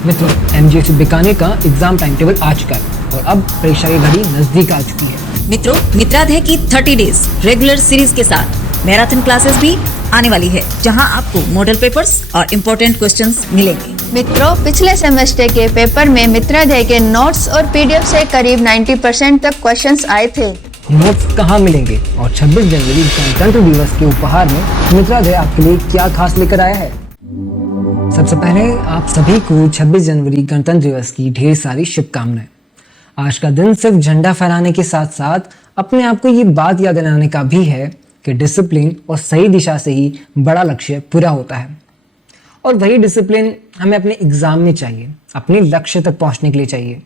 मित्रों, एमजीएससी बीकानेर का exam time table आ चुका है और अब परीक्षा की घड़ी नजदीक आ चुकी है। मित्रों, मित्राध्याय की 30 डेज रेगुलर सीरीज के साथ मैराथन क्लासेस भी आने वाली है, जहां आपको मॉडल पेपर्स और इम्पोर्टेंट क्वेश्चंस मिलेंगे। मित्रों, पिछले सेमेस्टर के पेपर में मित्राध्याय के नोट्स और पीडीएफ से करीब 90% तक क्वेश्चंस आए थे। नोट्स कहाँ मिलेंगे और 26 जनवरी गणतंत्र दिवस के उपहार में मित्राध्याय आपके लिए क्या खास लेकर आया है? सबसे पहले आप सभी को 26 जनवरी गणतंत्र दिवस की ढेर सारी शुभकामनाएं। आज का दिन सिर्फ झंडा फहराने के साथ साथ अपने आप को ये बात याद दिलाने का भी है कि डिसिप्लिन और सही दिशा से ही बड़ा लक्ष्य पूरा होता है। और वही डिसिप्लिन हमें अपने एग्जाम में चाहिए, अपने लक्ष्य तक पहुंचने के लिए चाहिए।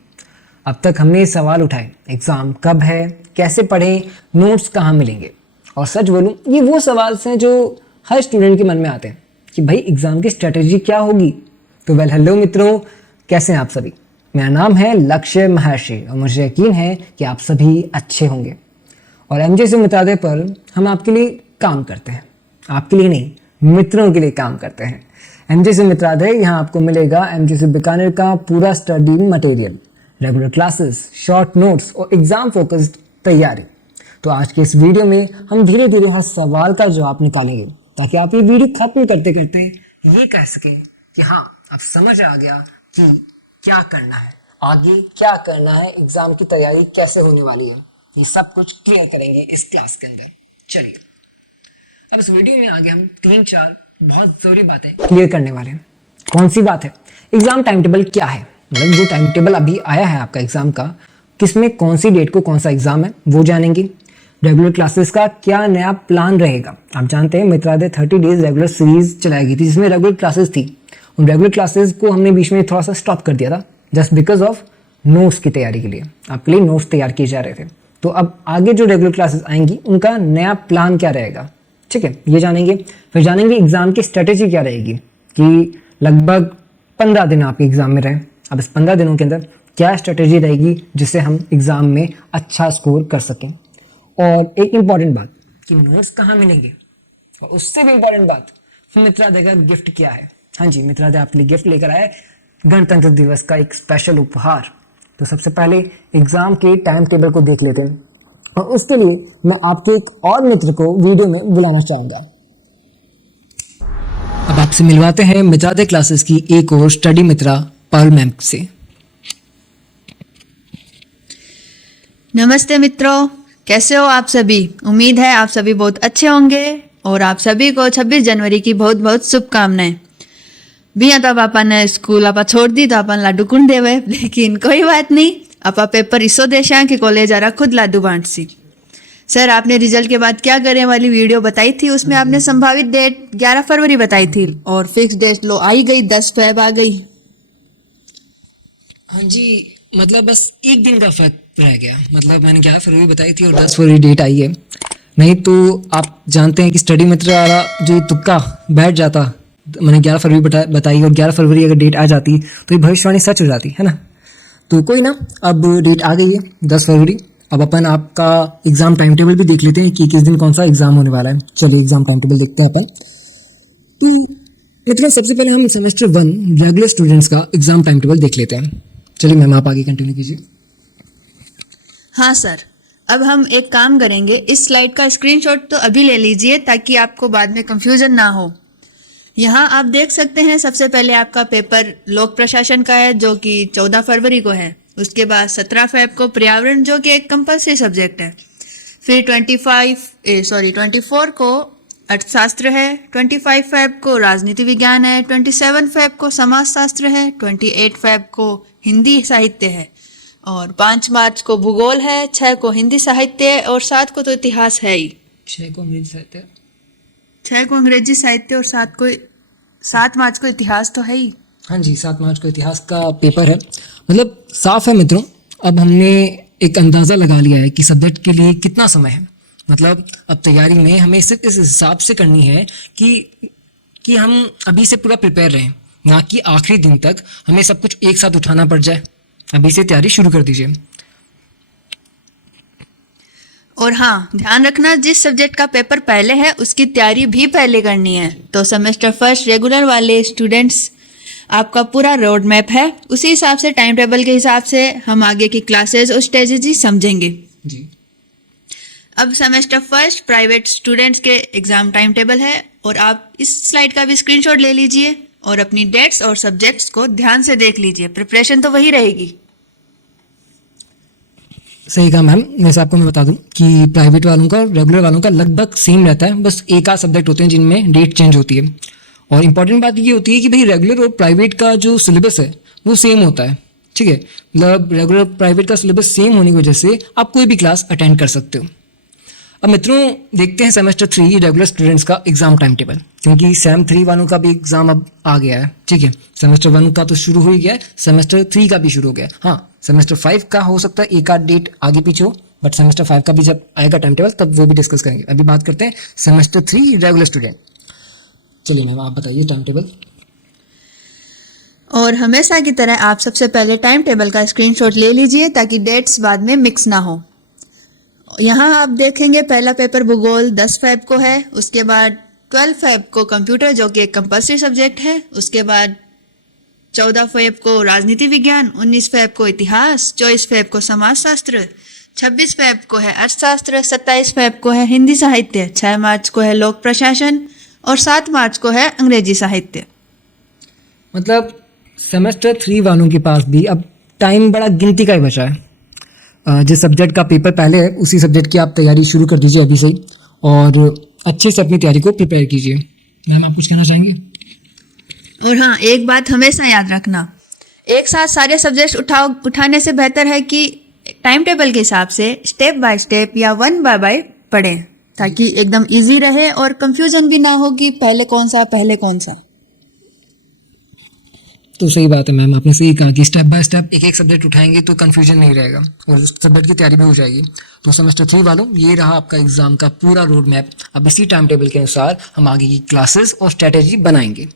अब तक हमने ये सवाल उठाए, एग्जाम कब है, कैसे पढ़ें, नोट्स कहाँ मिलेंगे। और सच बोलूं, ये वो सवाल हैं जो हर स्टूडेंट के मन में आते हैं कि भाई एग्जाम की स्ट्रेटेजी क्या होगी। तो हेलो मित्रों, कैसे हैं आप सभी? मेरा नाम है लक्ष्य महर्षि और मुझे यकीन है कि आप सभी अच्छे होंगे। और एमजीएससी मित्राध्याय पर हम आपके लिए काम करते हैं, आपके लिए नहीं, मित्रों के लिए काम करते हैं। एमजीएससी मित्राध्याय, यहाँ आपको मिलेगा एमजीएससी बीकानेर का पूरा study material, regular classes, short notes और एग्जाम फोकस्ड तैयारी। तो आज के इस वीडियो में हम धीरे धीरे हर सवाल का जवाब निकालेंगे ताकि आप ये वीडियो खत्म करते करते ये कह सकें कि हाँ, अब समझ आ गया कि क्या करना है, आगे क्या करना है, एग्जाम की तैयारी कैसे होने वाली है। ये सब कुछ क्लियर करेंगे इस क्लास के अंदर। चलिए, अब इस वीडियो में आगे हम 3-4 बहुत जरूरी बातें क्लियर करने वाले हैं। कौन सी बात है? एग्जाम टाइम टेबल क्या है, मतलब जो टाइम टेबल अभी आया है आपका एग्जाम का, किसमें कौन सी डेट को कौन सा एग्जाम है वो जानेंगे। रेगुलर क्लासेस का क्या नया प्लान रहेगा। आप जानते हैं मित्राध्याय 30 डेज रेगुलर सीरीज चलाई गई थी जिसमें रेगुलर क्लासेस थी। उन रेगुलर क्लासेस को हमने बीच में थोड़ा सा स्टॉप कर दिया था जस्ट बिकॉज ऑफ नोट्स की तैयारी के लिए। आपके लिए नोट्स तैयार किए जा रहे थे। तो अब आगे जो रेगुलर क्लासेस आएंगी उनका नया प्लान क्या रहेगा, ठीक है, ये जानेंगे। फिर जानेंगे एग्जाम की स्ट्रेटेजी क्या रहेगी कि लगभग 15 दिन आपके एग्जाम में रहे। अब इस 15 दिनों के अंदर क्या स्ट्रेटेजी रहेगी जिससे हम एग्जाम में अच्छा स्कोर कर सकें। और एक इम्पॉर्टेंट बात कि नोट्स कहाँ मिलेंगे, और उससे भी इम्पॉर्टेंट बात, मित्राध्याय का गिफ्ट क्या है। हाँ जी, मित्राध्याय आपके लिए गिफ्ट लेकर आया है, गणतंत्र दिवस का एक स्पेशल उपहार। तो सबसे पहले एग्जाम के टाइम टेबल को देख लेते हैं और उसके लिए मैं आपके एक और मित्र को वीडियो में बुलाना चाहूंगा। अब आपसे मिलवाते हैं मित्राध्याय क्लासेस की एक और स्टडी मित्रा पारुल मैम से। नमस्ते मित्रों, कैसे हो आप सभी? उम्मीद है आप सभी बहुत अच्छे होंगे और आप सभी को 26 जनवरी की बहुत बहुत शुभकामनाएं। भी तब अपन ने स्कूल आप छोड़ दी तो अपन लाडू कुंड देवे, लेकिन कोई बात नहीं, आप पेपर इसो देशा कि कॉलेज आ रहा खुद लाडू बांट सी। सर, आपने रिजल्ट के बाद क्या करें वाली वीडियो बताई थी, उसमें आपने संभावित डेट 11 फरवरी बताई थी और फिक्स डेट लो आई गई, 10 फेब आ गई। हाँ जी, मतलब बस एक दिन का फर्क रह गया। मतलब मैंने 11 फरवरी बताई थी और 10 फरवरी डेट आई है। नहीं तो आप जानते हैं कि स्टडी मित्र वाला जो तुक्का बैठ जाता, मैंने 11 फरवरी बताई और 11 फरवरी अगर डेट आ जाती तो ये भविष्यवाणी सच हो जाती है ना। तो कोई ना, अब डेट आ गई है 10 फरवरी। अब अपन आपका एग्जाम टाइम टेबल भी देख लेते हैं कि किस दिन कौन सा एग्जाम होने वाला है। चलिए एग्जाम टाइम टेबल देखते हैं अपन। तो मित्रों, सबसे पहले हम सेमेस्टर 1 रेगुलर स्टूडेंट्स का एग्जाम टाइम टेबल देख लेते हैं। चलिए मैम, आप आगे कंटिन्यू कीजिए। हाँ सर, अब हम एक काम करेंगे, इस स्लाइड का स्क्रीनशॉट तो अभी ले लीजिए ताकि आपको बाद में कंफ्यूजन ना हो। यहाँ आप देख सकते हैं, सबसे पहले आपका पेपर लोक प्रशासन का है जो कि 14 फरवरी को है। उसके बाद 17 फेब को पर्यावरण जो कि एक कंपल्सरी सब्जेक्ट है। फिर 24 को अर्थशास्त्र है, 25 फेब को राजनीति विज्ञान है, 27 फेब को समाजशास्त्र है, 28 फेब को हिंदी साहित्य है और 5 मार्च को भूगोल है, 6 को हिंदी साहित्य और 7 को तो इतिहास है ही। 6 को अंग्रेजी साहित्य, 6 को अंग्रेजी साहित्य और 7 मार्च को इतिहास तो है ही। हाँ जी, 7 मार्च को इतिहास का पेपर है। मतलब साफ है मित्रों, अब हमने एक अंदाज़ा लगा लिया है कि सब्जेक्ट के लिए कितना समय है। मतलब अब तैयारी में हमें सिर्फ इस हिसाब से करनी है कि हम अभी से पूरा प्रिपेयर रहें, ना कि आखिरी दिन तक हमें सब कुछ एक साथ उठाना पड़ जाए। अभी से तैयारी शुरू कर दीजिए। और हाँ, ध्यान रखना, जिस सब्जेक्ट का पेपर पहले है उसकी तैयारी भी पहले करनी है। तो सेमेस्टर फर्स्ट रेगुलर वाले स्टूडेंट्स आपका पूरा रोड मैप है। उसी हिसाब से टाइम टेबल के हिसाब से हम आगे की क्लासेस और स्ट्रेटजी समझेंगे। जी। अब सेमेस्टर फर्स्ट प्राइवेट स्टूडेंट्स के एग्जाम टाइम टेबल है और आप इस स्लाइड का भी स्क्रीनशॉट ले लीजिए और अपनी डेट्स और सब्जेक्ट्स को ध्यान से देख लीजिए। प्रिपरेशन तो वही रहेगी। सही कहा मैम। वैसे आपको मैं बता दूं कि प्राइवेट वालों का रेगुलर वालों का लगभग सेम रहता है, बस एक आध सब्जेक्ट होते हैं जिनमें डेट चेंज होती है। और इम्पॉर्टेंट बात ये होती है कि भाई रेगुलर और प्राइवेट का जो सिलेबस है वो सेम होता है, ठीक है। मतलब रेगुलर प्राइवेट का सिलेबस सेम होने की वजह से आप कोई भी क्लास अटेंड कर सकते हो। अब मित्रों देखते हैं सेमेस्टर 3 रेगुलर स्टूडेंट्स का एग्जाम टाइम टेबल, क्योंकि सेम 3 वालों का भी एग्जाम अब आ गया है, ठीक है। सेमेस्टर 1 का तो शुरू हो ही गया है, सेमेस्टर 3 का भी शुरू हो गया है। हाँ, सेमेस्टर 5 का हो सकता है एक आध डेट आगे पीछे हो, बट सेमेस्टर 5 का भी जब आएगा टाइम टेबल तब वो भी डिस्कस करेंगे। अभी बात करते हैं सेमेस्टर 3 रेगुलर स्टूडेंट। चलिए मैम आप बताइए टाइम टेबल। और हमेशा की तरह आप सबसे पहले टाइम टेबल का स्क्रीनशॉट ले लीजिए ताकि डेट्स बाद में मिक्स ना हो। यहाँ आप देखेंगे पहला पेपर भूगोल 10 फेब को है, उसके बाद 12 फेब को कंप्यूटर जो कि एक कंपल्सरी सब्जेक्ट है, उसके बाद 14 फेब को राजनीति विज्ञान, 19 फेब को इतिहास, 24 फेब को समाजशास्त्र, 26 फेब को है अर्थशास्त्र, 27 फेब को है हिंदी साहित्य, 6 मार्च को है लोक प्रशासन और 7 मार्च को है अंग्रेजी साहित्य। मतलब सेमेस्टर 3 वालों के पास भी अब टाइम बड़ा गिनती का ही बचा है। जिस सब्जेक्ट का पेपर पहले है उसी सब्जेक्ट की आप तैयारी शुरू कर दीजिए अभी से ही, और अच्छे से अपनी तैयारी को प्रिपेयर कीजिए। मैम आप कुछ कहना चाहेंगे? और हाँ, एक बात हमेशा याद रखना, एक साथ सारे सब्जेक्ट्स उठाने से बेहतर है कि टाइम टेबल के हिसाब से स्टेप बाय स्टेप या वन बाय पढ़ें, ताकि एकदम इजी रहे और कंफ्यूजन भी ना हो कि पहले कौन सा। तो सही बात है मैम, आपने सही कहा कि स्टेप बाय स्टेप एक एक सब्जेक्ट उठाएंगे तो कंफ्यूजन नहीं रहेगा और उस सब्जेक्ट की तैयारी भी हो जाएगी। तो सेमेस्टर 3 वालों ये रहा आपका एग्जाम का पूरा रोड मैप। अब इसी टाइम टेबल के अनुसार हम आगे की क्लासेस और स्ट्रेटेजी बनाएंगे।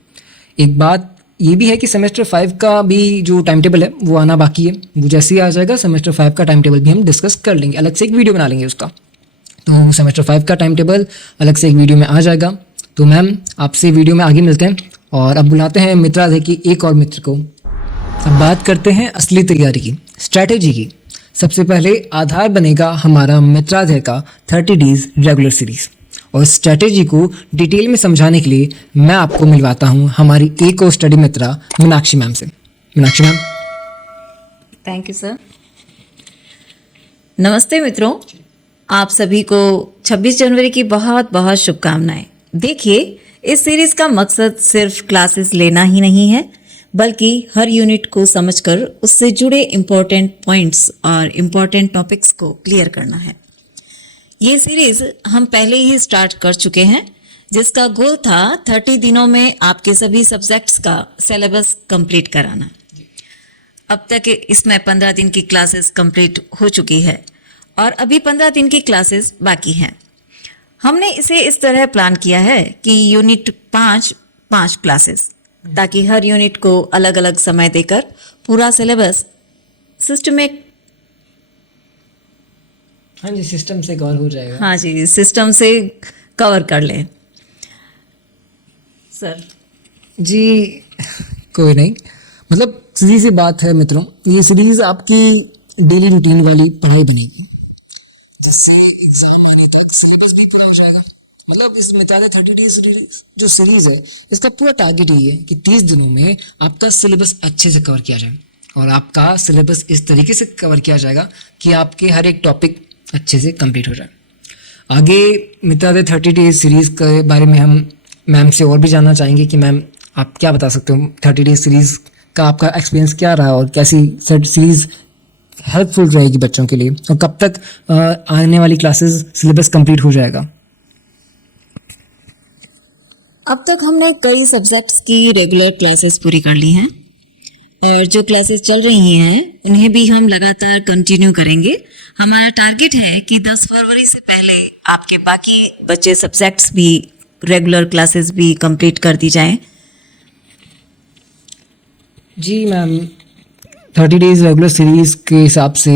एक बात ये भी है कि सेमेस्टर 5 का भी जो टाइम टेबल है वो आना बाकी है। वो जैसे ही आ जाएगा सेमेस्टर 5 का टाइम टेबल भी हम डिस्कस कर लेंगे, अलग से एक वीडियो बना लेंगे उसका। तो सेमेस्टर 5 का टाइम टेबल अलग से एक वीडियो में आ जाएगा। तो मैम आपसे वीडियो में आगे मिलते हैं और अब बुलाते हैं मित्राधे की एक और मित्र को। अब बात करते हैं असली तैयारी की, स्ट्रैटेजी की। सबसे पहले आधार बनेगा हमारा मित्राधे का 30 डेज रेगुलर सीरीज, और स्ट्रैटेजी को डिटेल में समझाने के लिए मैं आपको मिलवाता हूं हमारी एक और स्टडी मित्रा मीनाक्षी मैम से। Meenakshi ma'am. Thank you sir. नमस्ते मित्रों, आप सभी को 26 जनवरी की बहुत बहुत शुभकामनाएं। देखिए, इस सीरीज का मकसद सिर्फ क्लासेस लेना ही नहीं है, बल्कि हर यूनिट को समझकर उससे जुड़े इम्पोर्टेंट पॉइंट्स और इम्पोर्टेंट टॉपिक्स को क्लियर करना है। ये सीरीज हम पहले ही स्टार्ट कर चुके हैं, जिसका गोल था 30 दिनों में आपके सभी सब्जेक्ट्स का सिलेबस कंप्लीट कराना। अब तक इसमें 15 दिन की क्लासेस कंप्लीट हो चुकी है और अभी 15 दिन की क्लासेस बाकी हैं। हमने इसे इस तरह प्लान किया है कि यूनिट 5 क्लासेस, ताकि हर यूनिट को अलग अलग समय देकर पूरा सिलेबस सिस्टम से कवर हो जाएगा। हाँ जी, सिस्टम से कवर कर लें सर। जी कोई नहीं, मतलब सीधी सी बात है मित्रों, ये सीरीज आपकी डेली रूटीन वाली पढ़ाई बनेगी, जिससे एग्जाम आने तक सिलेबस भी पूरा हो जाएगा। मतलब इस मिताले 30 डेज जो सीरीज है, इसका पूरा टारगेट यही है कि 30 दिनों में आपका सिलेबस अच्छे से कवर किया जाए, और आपका सिलेबस इस तरीके से कवर किया जाएगा कि आपके हर एक टॉपिक अच्छे से कंप्लीट हो जाए। आगे मिताले 30 डेज सीरीज के बारे में हम मैम से और भी जानना चाहेंगे कि मैम आप क्या बता सकते हो, 30 डेज सीरीज का आपका एक्सपीरियंस क्या रहा और कैसी सीरीज हेल्पफुल रहेगी बच्चों के लिए, और कब तक आने वाली क्लासेस सिलेबस कंप्लीट हो जाएगा। अब तक हमने कई सब्जेक्ट्स की रेगुलर क्लासेस पूरी कर ली हैं, और जो क्लासेस चल रही हैं उन्हें भी हम लगातार कंटिन्यू करेंगे। हमारा टारगेट है कि 10 फरवरी से पहले आपके बाकी बचे सब्जेक्ट्स भी, रेगुलर क्लासेस भी कंप्लीट कर दी जाएं। जी मैम, 30 डेज रेगुलर सीरीज के हिसाब से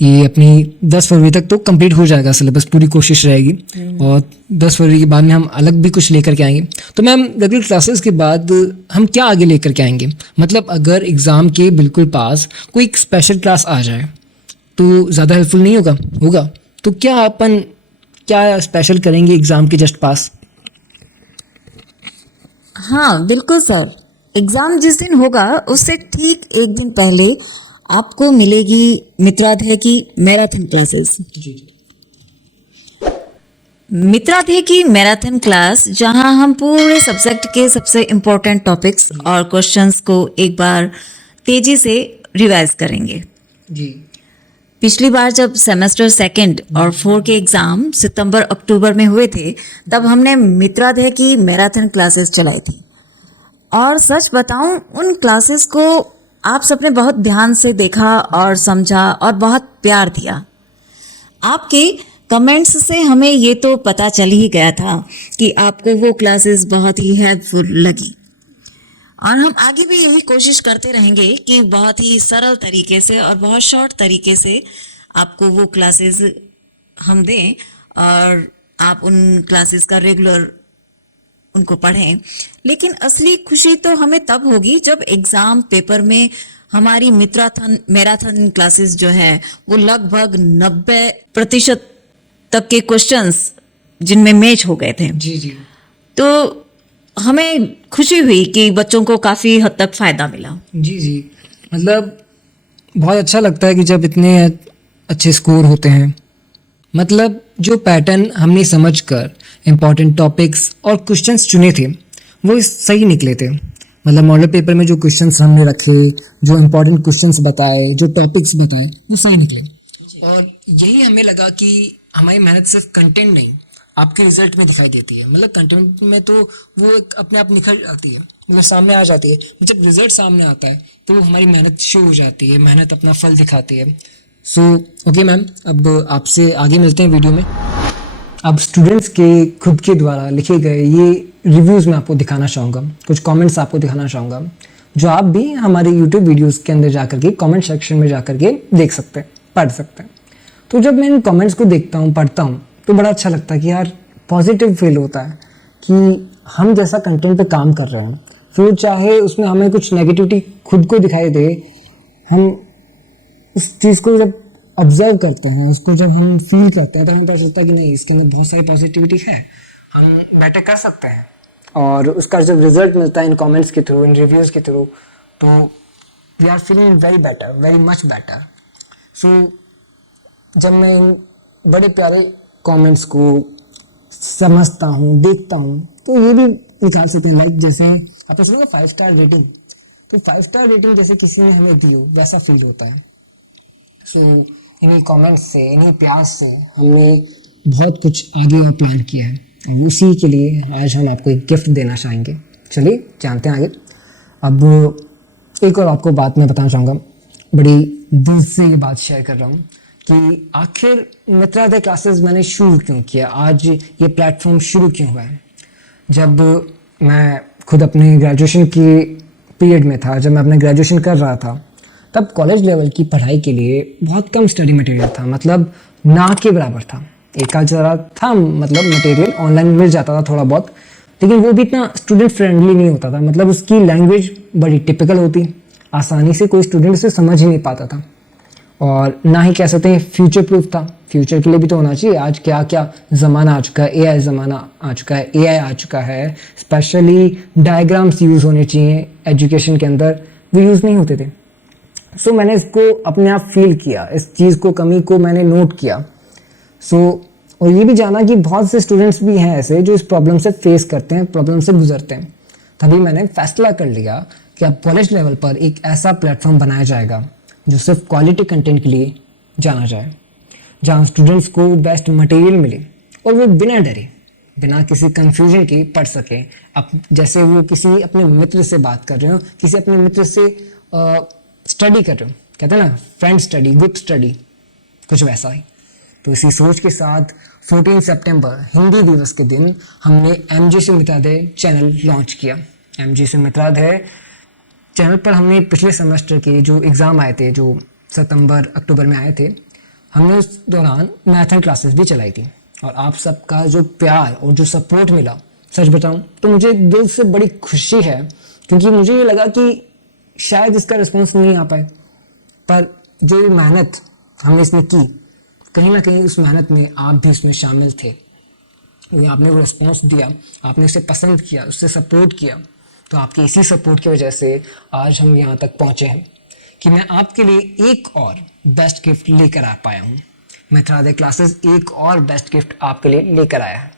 ये अपनी 10 फरवरी तक तो कंप्लीट हो जाएगा सिलेबस, पूरी कोशिश रहेगी। और 10 फरवरी के बाद में हम अलग भी कुछ लेकर के आएंगे। तो मैम रेगुलर क्लासेस के बाद हम क्या आगे लेकर के आएंगे? मतलब अगर एग्ज़ाम के बिल्कुल पास कोई एक स्पेशल क्लास आ जाए तो ज़्यादा हेल्पफुल नहीं होगा? तो क्या स्पेशल करेंगे एग्ज़ाम के जस्ट पास? हाँ बिल्कुल सर, एग्जाम जिस दिन होगा उससे ठीक एक दिन पहले आपको मिलेगी मित्राध्याय की मैराथन क्लासेस। मित्राध्याय की मैराथन क्लास, जहां हम पूरे सब्जेक्ट के सबसे इम्पोर्टेंट टॉपिक्स और क्वेश्चंस को एक बार तेजी से रिवाइज करेंगे। जी। पिछली बार जब सेमेस्टर 2 और 4 के एग्जाम सितंबर अक्टूबर में हुए थे, तब हमने मित्राध्याय की मैराथन क्लासेस चलाई थी। और सच बताऊं, उन क्लासेस को आप सबने बहुत ध्यान से देखा और समझा और बहुत प्यार दिया। आपके कमेंट्स से हमें ये तो पता चल ही गया था कि आपको वो क्लासेस बहुत ही हेल्पफुल लगी। और हम आगे भी यही कोशिश करते रहेंगे कि बहुत ही सरल तरीके से और बहुत शॉर्ट तरीके से आपको वो क्लासेस हम दें और आप उन क्लासेस का रेगुलर उनको पढ़ें। लेकिन असली खुशी तो हमें तब होगी जब एग्जाम पेपर में हमारी मैराथन क्लासेस जो है वो लगभग 90% तक के क्वेश्चंस जिनमें मैच हो गए थे। जी जी। तो हमें खुशी हुई कि बच्चों को काफ़ी हद तक फ़ायदा मिला। जी जी। मतलब बहुत अच्छा लगता है कि जब इतने अच्छे स्कोर होते हैं। मतलब जो पैटर्न हमने समझकर इम्पॉर्टेंट टॉपिक्स और क्वेश्चंस चुने थे वो सही निकले थे। मतलब मॉडल पेपर में जो क्वेश्चंस हमने रखे, जो इम्पॉर्टेंट क्वेश्चंस बताए, जो टॉपिक्स बताए, वो सही निकले। और यही हमें लगा कि हमारी मेहनत सिर्फ कंटेंट नहीं, आपके रिजल्ट में दिखाई देती है। मतलब कंटेंट में तो वो अपने आप निखर आती है, वो सामने आ जाती है। जब रिजल्ट सामने आता है तो हमारी मेहनत शो हो जाती है, मेहनत अपना फल दिखाती है। सो ओके मैम, अब आपसे आगे मिलते हैं वीडियो में। अब स्टूडेंट्स के खुद के द्वारा लिखे गए ये रिव्यूज़ मैं आपको दिखाना चाहूँगा, कुछ कमेंट्स आपको दिखाना चाहूँगा, जो आप भी हमारे यूट्यूब वीडियोस के अंदर जा करके कमेंट सेक्शन में जा करके देख सकते हैं, पढ़ सकते हैं। तो जब मैं इन कमेंट्स को देखता हूँ, पढ़ता हूँ, तो बड़ा अच्छा लगता है कि यार पॉजिटिव फील होता है कि हम जैसा कंटेंट पे काम कर रहे हैं, फिर चाहे उसमें हमें कुछ नेगेटिविटी खुद को दिखाई दे, हम उस चीज़ को जब ऑब्जर्व करते हैं, उसको जब हम फील करते हैं, तो हमें पता चलता है कि नहीं, इसके अंदर बहुत सारी पॉजिटिविटी है, हम बेटर कर सकते हैं। और उसका जब रिजल्ट मिलता है इन कमेंट्स के थ्रू, इन रिव्यूज़ के थ्रू, तो we are feeling very better, very much better. So जब मैं इन बड़े प्यारे कमेंट्स को समझता हूँ, देखता हूँ, तो ये भी निकाल सकते हैं। लाइक जैसे आपने सुना 5 स्टार रेटिंग, तो 5 स्टार रेटिंग जैसे किसी ने हमें दी हो, वैसा फील होता है। सो इन्हीं कमेंट्स से, इन्हीं प्यार से हमने बहुत कुछ आगे और प्लान किया है, और उसी के लिए आज हम आपको एक गिफ्ट देना चाहेंगे। चलिए जानते हैं आगे। अब एक और आपको बात मैं बताना चाहूँगा, बड़ी दिल से ये बात शेयर कर रहा हूँ कि आखिर मित्राध्याय क्लासेस मैंने शुरू क्यों किया, आज ये प्लेटफॉर्म शुरू क्यों हुआ है। जब मैं खुद अपने ग्रेजुएशन की पीरियड में था, जब मैं अपना ग्रेजुएशन कर रहा था, तब कॉलेज लेवल की पढ़ाई के लिए बहुत कम स्टडी मटेरियल था, मतलब ना के बराबर था। एक आध जरा था मतलब मटेरियल ऑनलाइन मिल जाता था थोड़ा बहुत, लेकिन वो भी इतना स्टूडेंट फ्रेंडली नहीं होता था। मतलब उसकी लैंग्वेज बड़ी टिपिकल होती, आसानी से कोई स्टूडेंट उसे समझ ही नहीं पाता था, और ना ही कह सकते हैं फ्यूचर प्रूफ था। फ्यूचर के लिए भी तो होना चाहिए। आज क्या क्या ज़माना आ चुका है, एआई ज़माना आ चुका है, एआई आ चुका है, स्पेशली डायग्राम्स यूज़ होने चाहिए एजुकेशन के अंदर, वो यूज़ नहीं होते थे। सो मैंने इसको अपने आप फील किया, इस चीज़ को, कमी को मैंने नोट किया। और ये भी जाना कि बहुत से स्टूडेंट्स भी हैं ऐसे जो इस प्रॉब्लम से फेस करते हैं, प्रॉब्लम से गुजरते हैं। तभी मैंने फैसला कर लिया कि अब कॉलेज लेवल पर एक ऐसा प्लेटफॉर्म बनाया जाएगा जो सिर्फ क्वालिटी कंटेंट के लिए जाना जाए, जहाँ स्टूडेंट्स को बेस्ट मटेरियल मिले और वो बिना डरे, बिना किसी कंफ्यूजन के पढ़ सकें। अब जैसे वो किसी अपने मित्र से बात कर रहे हो, किसी अपने मित्र से स्टडी कर रहे हो, कहते हैं ना फ्रेंड स्टडी, ग्रुप स्टडी, कुछ वैसा ही। तो इसी सोच के साथ 14 सितंबर हिंदी दिवस के दिन हमने एमजी से मित्राध्याय चैनल लॉन्च किया। एमजी से मित्राध्याय चैनल पर हमने पिछले सेमेस्टर के जो एग्ज़ाम आए थे, जो सितंबर अक्टूबर में आए थे, हमने उस दौरान मैथन क्लासेस भी चलाई थी और आप सबका जो प्यार और जो सपोर्ट मिला, सच बताऊं तो मुझे दिल से बड़ी खुशी है, क्योंकि मुझे ये लगा कि शायद इसका रिस्पॉन्स नहीं आ पाए, पर जो मेहनत हमने इसमें की, कहीं ना कहीं उस मेहनत में आप भी उसमें शामिल थे। आपने वो रिस्पॉन्स दिया, आपने उसे पसंद किया, उससे सपोर्ट किया, तो आपके इसी सपोर्ट की वजह से आज हम यहाँ तक पहुँचे हैं कि मैं आपके लिए एक और बेस्ट गिफ्ट लेकर आ पाया हूँ। मित्रादय क्लासेस एक और बेस्ट गिफ्ट आपके लिए लेकर आया है।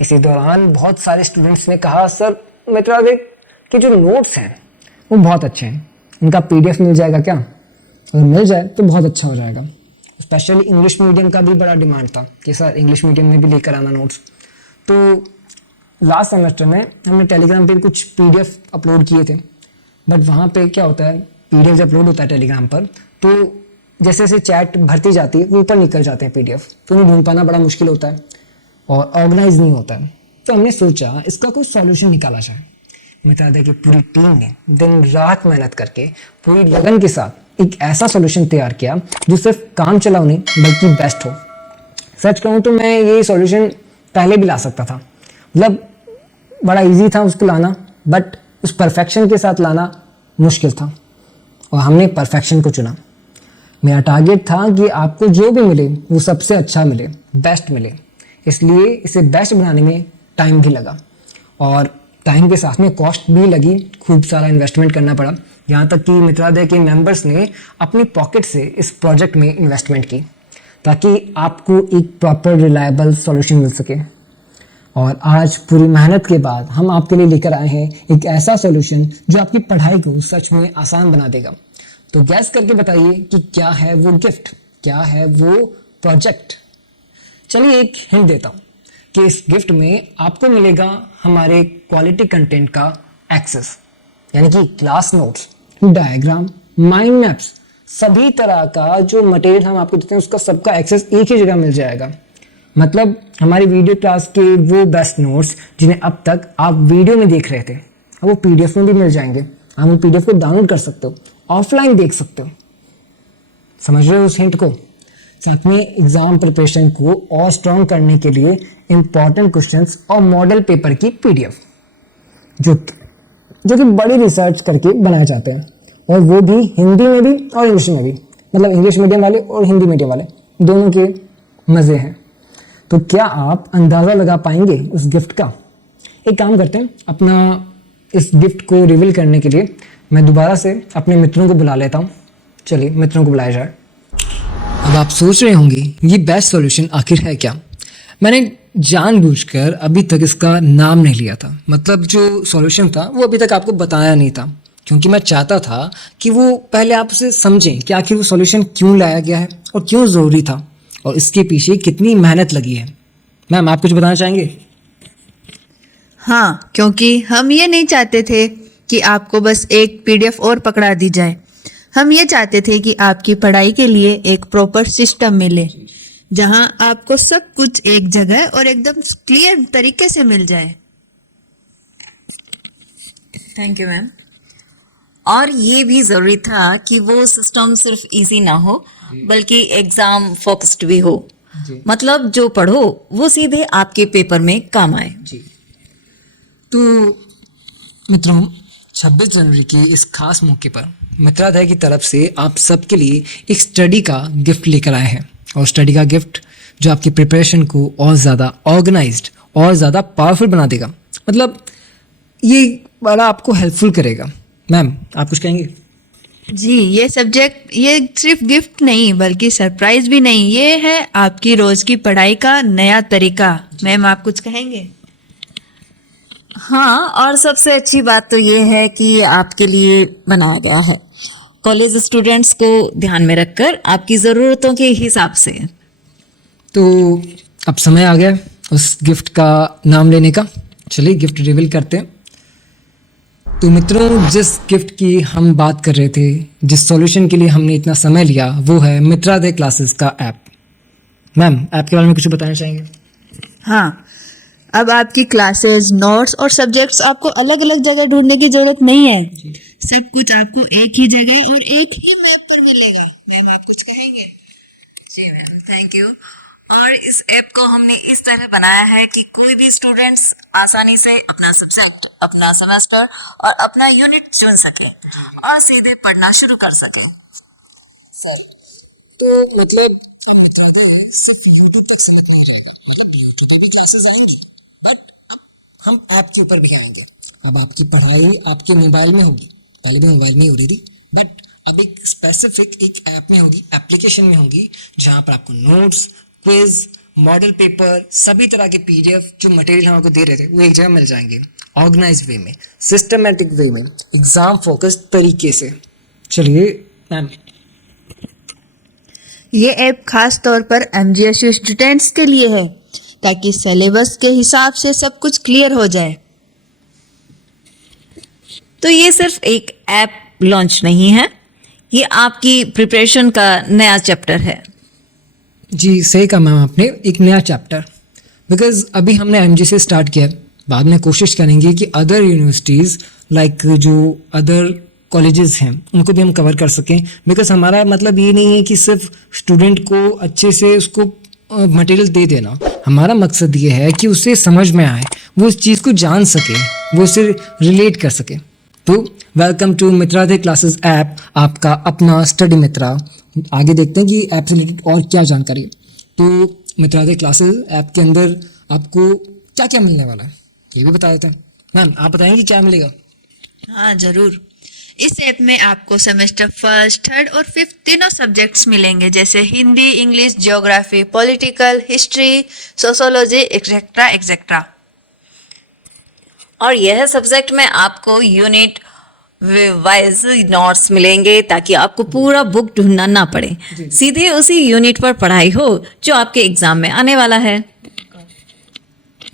इसी दौरान बहुत सारे स्टूडेंट्स ने कहा, सर मित्रादय के जो नोट्स हैं वो बहुत अच्छे हैं, इनका PDF मिल जाएगा क्या? अगर मिल जाए तो बहुत अच्छा हो जाएगा। स्पेशली इंग्लिश मीडियम का भी बड़ा डिमांड था कि सर इंग्लिश मीडियम में भी लेकर आना नोट्स। तो लास्ट सेमेस्टर में हमने टेलीग्राम पे कुछ PDF अपलोड किए थे, बट वहाँ पे क्या होता है, PDF जब अपलोड होता है टेलीग्राम पर, तो जैसे जैसे चैट भरती जाती है वो ऊपर निकल जाते हैं PDF, तो उन्हें ढूंढ पाना बड़ा मुश्किल होता है और ऑर्गेनाइज नहीं होता है। तो हमने सोचा इसका कोई सॉल्यूशन निकाला जाए। मित्रादय की पूरी टीम ने दिन रात मेहनत करके पूरी लगन के साथ एक ऐसा सॉल्यूशन तैयार किया जो सिर्फ काम चलाओ नहीं बल्कि बेस्ट हो। सच कहूँ तो मैं ये सॉल्यूशन पहले भी ला सकता था, मतलब बड़ा इजी था उसको लाना, बट उस परफेक्शन के साथ लाना मुश्किल था और हमने परफेक्शन को चुना। मेरा टारगेट था कि आपको जो भी मिले वो सबसे अच्छा मिले, बेस्ट मिले, इसलिए इसे बेस्ट बनाने में टाइम भी लगा और टाइम के साथ में कॉस्ट भी लगी, खूब सारा इन्वेस्टमेंट करना पड़ा। यहाँ तक कि मित्रादय के मेंबर्स ने अपनी पॉकेट से इस प्रोजेक्ट में इन्वेस्टमेंट की ताकि आपको एक प्रॉपर रिलायबल सॉल्यूशन मिल सके। और आज पूरी मेहनत के बाद हम आपके लिए लेकर आए हैं एक ऐसा सॉल्यूशन जो आपकी पढ़ाई को सच में आसान बना देगा। तो गैस करके बताइए कि क्या है वो गिफ्ट, क्या है वो प्रोजेक्ट। चलिए एक हिंट देता हूँ कि इस गिफ्ट में आपको मिलेगा हमारे क्वालिटी कंटेंट का एक्सेस, यानी कि class notes, diagram, mind maps, सभी तरह का जो मटेरियल हम आपको देते हैं उसका सबका एक्सेस एक ही जगह मिल जाएगा। मतलब हमारी वीडियो क्लास के वो बेस्ट नोट्स जिन्हें अब तक आप वीडियो में देख रहे थे, अब वो PDF में भी मिल जाएंगे। आप उन PDF को डाउनलोड कर सकते हो, ऑफलाइन देख सकते हो। समझ रहे हो उस हिंट को? साथ में एग्जाम प्रिपरेशन को और स्ट्रॉन्ग करने के लिए इंपॉर्टेंट क्वेश्चंस और मॉडल पेपर की PDF जो कि बड़ी रिसर्च करके बनाए जाते हैं, और वो भी हिंदी में भी और इंग्लिश में भी, मतलब इंग्लिश मीडियम वाले और हिंदी मीडियम वाले दोनों के मज़े हैं। तो क्या आप अंदाज़ा लगा पाएंगे उस गिफ्ट का? एक काम करते हैं, अपना इस गिफ्ट को रिवील करने के लिए मैं दोबारा से अपने मित्रों को बुला लेता हूँ। चलिए मित्रों को बुलाया जाए। अब आप सोच रहे होंगे ये बेस्ट सॉल्यूशन आखिर है क्या? मैंने जानबूझकर अभी तक इसका नाम नहीं लिया था, मतलब जो सॉल्यूशन था वो अभी तक आपको बताया नहीं था, क्योंकि मैं चाहता था कि वो पहले आप उसे समझें कि आखिर वो सॉल्यूशन क्यों लाया गया है और क्यों ज़रूरी था और इसके पीछे कितनी मेहनत लगी है। मैम आप कुछ बताना चाहेंगे? हाँ, क्योंकि हम ये नहीं चाहते थे कि आपको बस एक PDF और पकड़ा दी जाए। हम ये चाहते थे कि आपकी पढ़ाई के लिए एक प्रॉपर सिस्टम मिले, जहां आपको सब कुछ एक जगह और एकदम क्लियर तरीके से मिल जाए। Thank you ma'am. और ये भी ज़रूरी था कि वो सिस्टम सिर्फ इजी ना हो बल्कि एग्ज़ाम फोकस्ड भी हो, मतलब जो पढ़ो वो सीधे आपके पेपर में काम आए। जी, तो मित्रों 26 जनवरी के इस खास मौके पर मित्रादय की तरफ से आप सबके लिए एक स्टडी का गिफ्ट लेकर आए हैं, और स्टडी का गिफ्ट जो आपकी प्रिपरेशन को और ज़्यादा ऑर्गेनाइज्ड और ज़्यादा पावरफुल बना देगा, मतलब ये बड़ा आपको हेल्पफुल करेगा। मैम आप कुछ कहेंगे? जी, ये सब्जेक्ट ये सिर्फ गिफ्ट नहीं बल्कि सरप्राइज भी नहीं, ये है आपकी रोज की पढ़ाई का नया तरीका। मैम आप कुछ कहेंगे? हाँ, और सबसे अच्छी बात तो ये है कि आपके लिए बनाया गया है, कॉलेज स्टूडेंट्स को ध्यान में रखकर आपकी ज़रूरतों के हिसाब से। तो अब समय आ गया उस गिफ्ट का नाम लेने का। चलिए गिफ्ट रिवील करते हैं। तो मित्रों जिस गिफ्ट की हम बात कर रहे थे, जिस सॉल्यूशन के लिए हमने इतना समय लिया, वो है मित्रादय क्लासेस का ऐप। मैम ऐप के बारे में कुछ बताना चाहेंगे? हाँ, अब आपकी क्लासेस, नोट्स और सब्जेक्ट्स आपको अलग अलग जगह ढूंढने की जरूरत नहीं है। सब कुछ आपको एक ही जगह और एक ही मैप पर मिलेगा। मैम आप कुछ कहेंगे? जी मैम, थैंक यू। और इस ऐप को हमने इस तरह बनाया है कि कोई भी स्टूडेंट्स आसानी से अपना सब्जेक्ट, अपना सेमेस्टर और अपना यूनिट चुन सके और सीधे पढ़ना शुरू कर सके। सर, तो मतलब अब मित्रादय सिर्फ यूट्यूब तक सीमित नहीं रहेगा, मतलब यूट्यूब पे भी क्लासेस आएंगी, बट अब हम ऐप के ऊपर भी आएंगे। अब आपकी पढ़ाई आपके मोबाइल में होगी, पहले भी मोबाइल में ही हो रही थी, बट अब एक स्पेसिफिक एक ऐप में होगी, एप्लीकेशन में होगी, जहाँ पर आपको नोट्स, क्विज, मॉडल पेपर, सभी तरह के पीडीएफ जो मटेरियल हम आपको दे रहे थे वो एक जगह मिल जाएंगे, ऑर्गेनाइज वे में, सिस्टमेटिक वे में, एग्जाम फोकस्ड तरीके से। चलिए मैम, ये ऐप खास तौर पर एमजीएसयू स्टूडेंट्स के लिए है ताकि सिलेबस के हिसाब से सब कुछ क्लियर हो जाए। तो ये सिर्फ एक ऐप लॉन्च नहीं है, ये आपकी प्रिपरेशन का नया चैप्टर है। जी सही कहा मैम आपने, एक नया चैप्टर, बिकॉज अभी हमने एमजी से स्टार्ट किया, बाद में कोशिश करेंगे कि अदर यूनिवर्सिटीज़ लाइक जो अदर कॉलेजेस हैं उनको भी हम कवर कर सकें। बिकॉज हमारा मतलब ये नहीं है कि सिर्फ स्टूडेंट को अच्छे से उसको मटेरियल दे देना, हमारा मकसद ये है कि उसे समझ में आए, वो उस चीज़ को जान सके, वो उसे रिलेट कर सके। तो वेलकम टू मित्रादे क्लासेस ऐप, आपका अपना स्टडी मित्रा। आगे देखते हैं कि ऐप से रिलेटेड और क्या जानकारी है। तो मित्रादे क्लासेस ऐप के अंदर आपको क्या क्या मिलने वाला है ये भी बता देते हैं। मैम आप बताएंगे क्या मिलेगा? हाँ जरूर। इस ऐप में आपको सेमेस्टर फर्स्ट, थर्ड और फिफ्थ तीनों सब्जेक्ट्स मिलेंगे, जैसे Hindi, English, geography, political, history, sociology etcetera etcetera. और यह सब्जेक्ट में आपको यूनिट वाइज नोट्स मिलेंगे ताकि आपको पूरा बुक ढूंढना ना पड़े, सीधे उसी यूनिट पर पढ़ाई हो जो आपके एग्जाम में आने वाला है।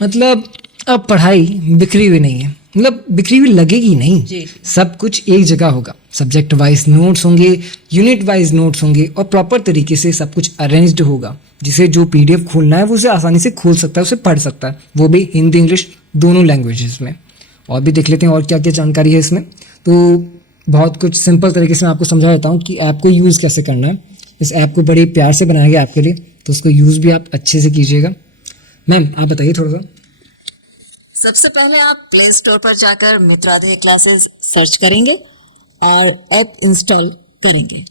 मतलब अब पढ़ाई बिखरी हुई नहीं है, मतलब बिखरी हुई लगेगी नहीं, सब कुछ एक जगह होगा। सब्जेक्ट वाइज नोट्स होंगे, यूनिट वाइज नोट्स होंगे और प्रॉपर तरीके से सब कुछ अरेंज्ड होगा, जिसे जो पीडीएफ खोलना है वो उसे आसानी से खोल सकता है, उसे पढ़ सकता है, वो भी हिंदी इंग्लिश दोनों लैंग्वेजेस में। और भी देख लेते हैं और क्या क्या जानकारी है इसमें। तो बहुत कुछ सिंपल तरीके से मैं आपको समझा देता हूँ कि ऐप को यूज़ कैसे करना है। इस ऐप को बड़े प्यार से बनाया गया आपके लिए, तो उसको यूज़ भी आप अच्छे से कीजिएगा। मैम आप बताइए थोड़ा सा। सबसे पहले आप प्ले स्टोर पर जाकर मित्रादे क्लासेस सर्च करेंगे और ऐप इंस्टॉल करेंगे।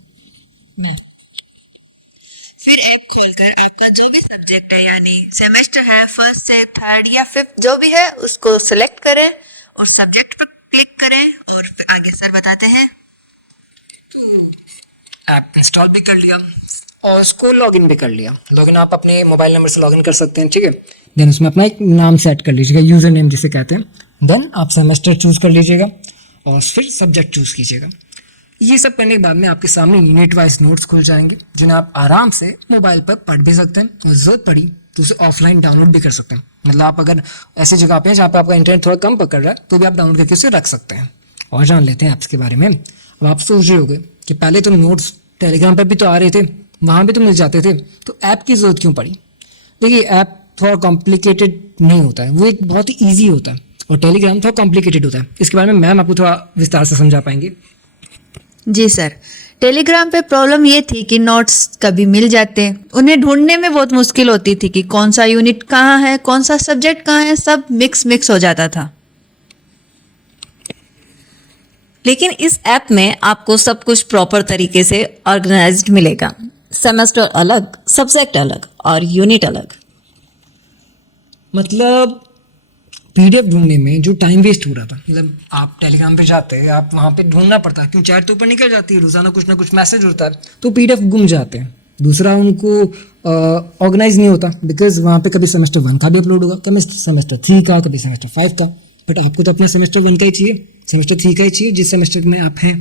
फिर ऐप खोलकर आपका जो भी सब्जेक्ट है, यानी सेमेस्टर है फर्स्ट से थर्ड या फिफ्थ जो भी है, उसको सिलेक्ट करें और सब्जेक्ट पर क्लिक करें और फिर आगे सर बताते हैं। ऐप इंस्टॉल भी कर लिया और उसको लॉगिन भी कर लिया। लॉगिन आप अपने मोबाइल नंबर से लॉगिन कर सकते हैं, ठीक है। देन उसमें अपना एक नाम सेट कर लीजिएगा, यूज़र नेम जिसे कहते हैं। देन आप सेमेस्टर चूज़ कर लीजिएगा और फिर सब्जेक्ट चूज़ कीजिएगा। ये सब करने के बाद में आपके सामने यूनिट वाइज नोट्स खुल जाएंगे, जिन्हें आप आराम से मोबाइल पर पढ़ भी सकते हैं और ज़रूरत पड़ी तो उसे ऑफलाइन डाउनलोड भी कर सकते हैं। मतलब आप अगर ऐसी जगह पे हैं जहाँ पर आपका इंटरनेट थोड़ा कम पकड़ रहा है तो भी आप डाउनलोड करके उसे रख सकते हैं। और जान लेते हैं ऐप्स के बारे में। अब आप सोच रहे होंगे कि पहले तो नोट्स टेलीग्राम पर भी तो आ रहे थे, वहाँ भी तो मिल जाते थे, तो ऐप की ज़रूरत क्यों पड़ी? देखिए ऐप थोड़ा कॉम्प्लिकेटेड नहीं होता है, वो एक बहुत ही ईजी होता है, और टेलीग्राम थोड़ा कॉम्प्लिकेटेड होता है। इसके बारे में मैम आपको थोड़ा विस्तार से समझा पाएंगे। जी सर, टेलीग्राम पे प्रॉब्लम ये थी कि नोट्स कभी मिल जाते, उन्हें ढूंढने में बहुत मुश्किल होती थी कि कौन सा यूनिट कहाँ है, कौन सा सब्जेक्ट कहाँ है, सब मिक्स हो जाता था। लेकिन इस ऐप में आपको सब कुछ प्रॉपर तरीके से ऑर्गेनाइज्ड मिलेगा। सेमेस्टर अलग, सब्जेक्ट अलग और यूनिट अलग। मतलब पीडीएफ ढूंढने में जो टाइम वेस्ट हो रहा था, मतलब आप टेलीग्राम पे जाते हैं, आप वहाँ पे ढूंढना पड़ता है, क्यों चैट तो ऊपर निकल जाती है, रोजाना कुछ ना कुछ मैसेज होता है, तो पीडीएफ गुम जाते हैं। दूसरा उनको ऑर्गेनाइज नहीं होता, बिकॉज वहाँ पे कभी सेमेस्टर 1 का भी अपलोड होगा, कभी सेमेस्टर 3 का, कभी सेमेस्टर 5 का, बट आपको तो अपना सेमेस्टर 1 का ही चाहिए, सेमेस्टर 3 का ही चाहिए जिस सेमेस्टर में आप हैं।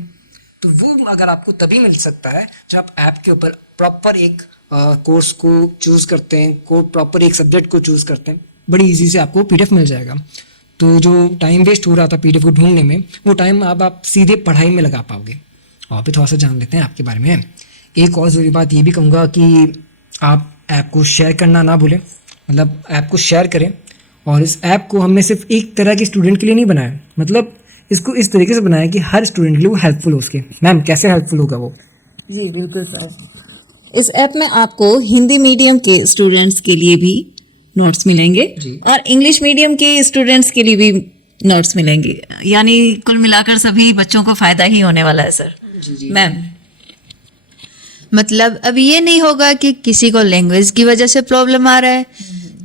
तो वो अगर आपको तभी मिल सकता है जब आप ऐप के ऊपर प्रॉपर एक कोर्स को चूज़ करते हैं, प्रॉपर एक सब्जेक्ट को चूज़ करते हैं, बड़ी इजी से आपको पीडीएफ मिल जाएगा। तो जो टाइम वेस्ट हो रहा था पीडीएफ को ढूंढने में, वो टाइम अब आप सीधे पढ़ाई में लगा पाओगे। और भी थोड़ा सा जान लेते हैं आपके बारे में। एक और ज़रूरी बात ये भी कहूँगा कि आप ऐप को शेयर करना ना भूलें, मतलब ऐप को शेयर करें। और इस ऐप को हमने सिर्फ एक तरह के स्टूडेंट के लिए नहीं बनाया, मतलब इसको इस तरीके से बनाया कि हर स्टूडेंट के लिए वो हेल्पफुल हो उसके। मैम कैसे हेल्पफुल होगा वो? जी बिल्कुल सर। इस ऐप में आपको हिंदी मीडियम के स्टूडेंट्स के लिए भी नोट्स मिलेंगे जी। और इंग्लिश मीडियम के स्टूडेंट्स के लिए भी नोट्स मिलेंगे, यानी कुल मिलाकर सभी बच्चों को फायदा ही होने वाला है सर। मैम, मतलब अब ये नहीं होगा कि किसी को लैंग्वेज की वजह से प्रॉब्लम आ रहा है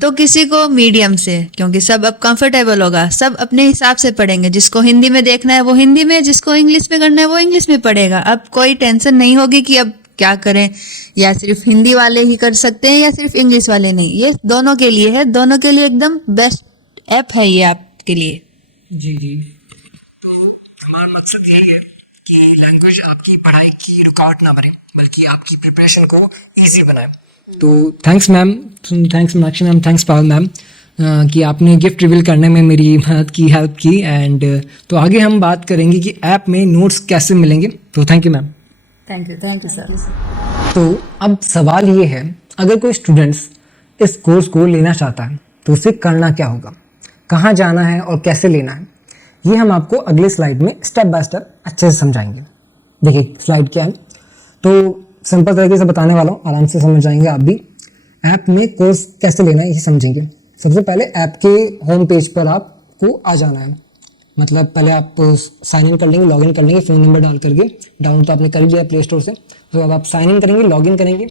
तो किसी को मीडियम से, क्योंकि सब अब कंफर्टेबल होगा, सब अपने हिसाब से पढ़ेंगे। जिसको हिंदी में देखना है वो हिंदी में, जिसको इंग्लिश में करना है वो इंग्लिश में पढ़ेगा। अब कोई टेंशन नहीं होगी कि अब क्या करें, या सिर्फ हिंदी वाले ही कर सकते हैं या सिर्फ इंग्लिश वाले नहीं। ये दोनों के लिए है, दोनों के लिए एकदम बेस्ट ऐप है ये आपके लिए। जी जी, तो हमारा मकसद यही है कि लैंग्वेज आपकी पढ़ाई की रुकावट ना बने, बल्कि आपकी प्रिपरेशन को इजी बनाए। तो thanks ma'am, thanks Meenakshi ma'am, thanks Pal ma'am कि आपने गिफ्ट रिवील करने में मेरी मदद की, हेल्प की। एंड तो आगे हम बात करेंगे कि ऐप में नोट्स कैसे मिलेंगे। तो thank you ma'am. Thank you sir. तो अब सवाल ये है, अगर कोई स्टूडेंट्स इस कोर्स को लेना चाहता है तो उसे करना क्या होगा, कहाँ जाना है और कैसे लेना है, ये हम आपको अगले स्लाइड में स्टेप बाय स्टेप अच्छे से समझाएंगे। देखिए स्लाइड क्या है, तो सिंपल तरीके से बताने वाला हूँ, आराम से समझ जाएंगे आप भी। ऐप में कोर्स कैसे लेना है ये समझेंगे। सबसे पहले ऐप के होम पेज पर आपको आ जाना है, मतलब पहले आप साइन इन कर लेंगे, लॉगिन कर लेंगे फ़ोन नंबर डाल करके। डाउनलोड तो आपने कर लिया प्ले स्टोर से, तो अब आप साइन इन करेंगे, लॉगिन करेंगे।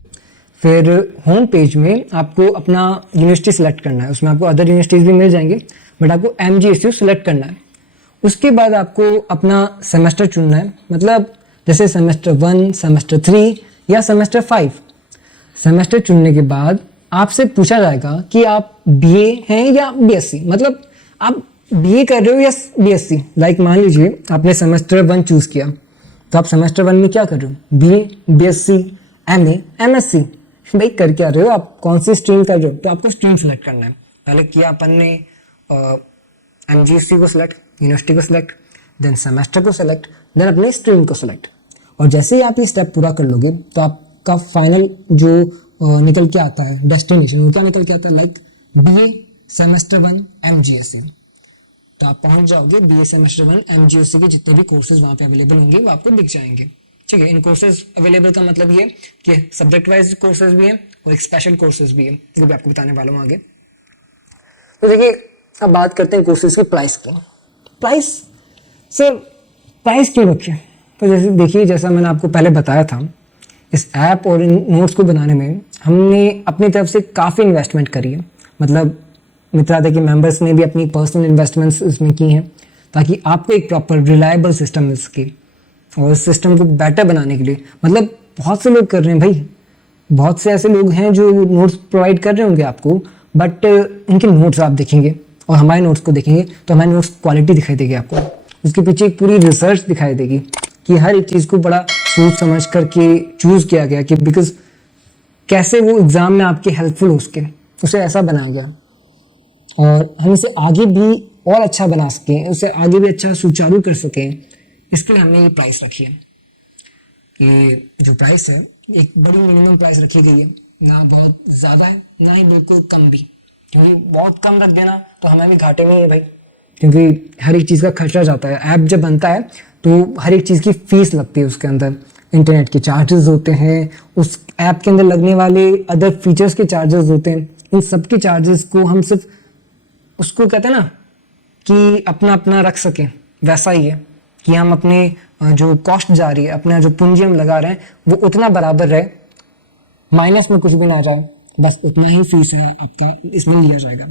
फिर होम पेज में आपको अपना यूनिवर्सिटी सेलेक्ट करना है, उसमें आपको अदर यूनिवर्सिटीज़ भी मिल जाएंगे, बट आपको MGSU सेलेक्ट करना है। उसके बाद आपको अपना सेमेस्टर चुनना है, मतलब जैसे सेमेस्टर 1, सेमेस्टर 3 या सेमेस्टर 5। सेमेस्टर चुनने के बाद आपसे पूछा जाएगा कि आप BA हैं या BSc, मतलब आप BA कर रहे हो या BSc। लाइक मान लीजिए आपने सेमेस्टर 1 चूज़ किया, तो आप सेमेस्टर 1 में क्या कर रहे हो, BA, BSc, MA, MSc, भाई कर क्या रहे हो, आप कौन सी स्ट्रीम कर रहे हो। तो आपको स्ट्रीम सेलेक्ट करना है। पहले किया अपन ने MGSC को सिलेक्ट, यूनिवर्सिटी को सिलेक्ट, देन सेमेस्टर को सिलेक्ट, देन अपने स्ट्रीम को सिलेक्ट। और जैसे ही आप ये स्टेप पूरा कर लोगे तो आपका फाइनल जो निकल के आता है डेस्टिनेशन, वो क्या निकल के आता है, लाइक BA सेमेस्टर 1 MGSC। तो आप पहुंच जाओगे BA सेमेस्टर 1 MGSC के जितने भी कोर्सेज वहाँ पे अवेलेबल होंगे वो आपको दिख जाएंगे। ठीक है, इन कोर्सेज अवेलेबल का मतलब ये कि सब्जेक्ट वाइज कोर्सेज भी हैं और एक स्पेशल कोर्सेज भी है, जो भी आपको बताने वाला हूँ आगे। तो देखिए अब बात करते हैं कोर्सेज की प्राइस की। प्राइस सर, प्राइस क्यों रखें? तो जैसे देखिए, जैसा मैंने आपको पहले बताया था, इस ऐप और इन नोट्स को बनाने में हमने अपनी तरफ से काफ़ी इन्वेस्टमेंट करी है। मतलब मित्रादय के मेंबर्स ने भी अपनी पर्सनल इन्वेस्टमेंट्स इसमें की हैं, ताकि आपको एक प्रॉपर रिलायबल सिस्टम मिल सके। और इस सिस्टम को बेटर बनाने के लिए, मतलब बहुत से लोग कर रहे हैं भाई, बहुत से ऐसे लोग हैं जो नोट्स प्रोवाइड कर रहे होंगे आपको, बट इनके नोट्स आप देखेंगे और हमारे नोट्स को देखेंगे तो हमारे नोट्स क्वालिटी दिखाई देगी आपको। उसके पीछे एक पूरी रिसर्च दिखाई देगी कि हर एक चीज़ को बड़ा सोच समझ करके चूज़ किया गया, कि बिकॉज कैसे वो एग्ज़ाम में आपके हेल्पफुल हो सके, उसे ऐसा बनाया गया। और हम इसे आगे भी और अच्छा बना सकें, उसे आगे भी अच्छा सुचारू कर सकें, इसके लिए हमने ये प्राइस रखी है। ये जो प्राइस है एक बड़ी मिनिमम प्राइस रखी गई है, ना बहुत ज़्यादा है ना ही बिल्कुल कम भी, क्योंकि बहुत कम रख देना तो हमें भी घाटे में ही है भाई, क्योंकि हर एक चीज़ का खर्चा जाता है। ऐप जब बनता है तो हर एक चीज़ की फीस लगती है, उसके अंदर इंटरनेट के चार्जेस होते हैं, उस ऐप के अंदर लगने वाले अदर फीचर्स के चार्जेस होते हैं। इन सब के चार्जेस को हम सिर्फ उसको कहते हैं ना कि अपना अपना रख सकें, वैसा ही है कि हम अपने जो कॉस्ट जा रही है, अपना जो पूंजी हम लगा रहे हैं वो उतना बराबर रहे, माइनस में कुछ भी ना जाए, बस उतना ही फीस है आपका इसमें लिया जाएगा।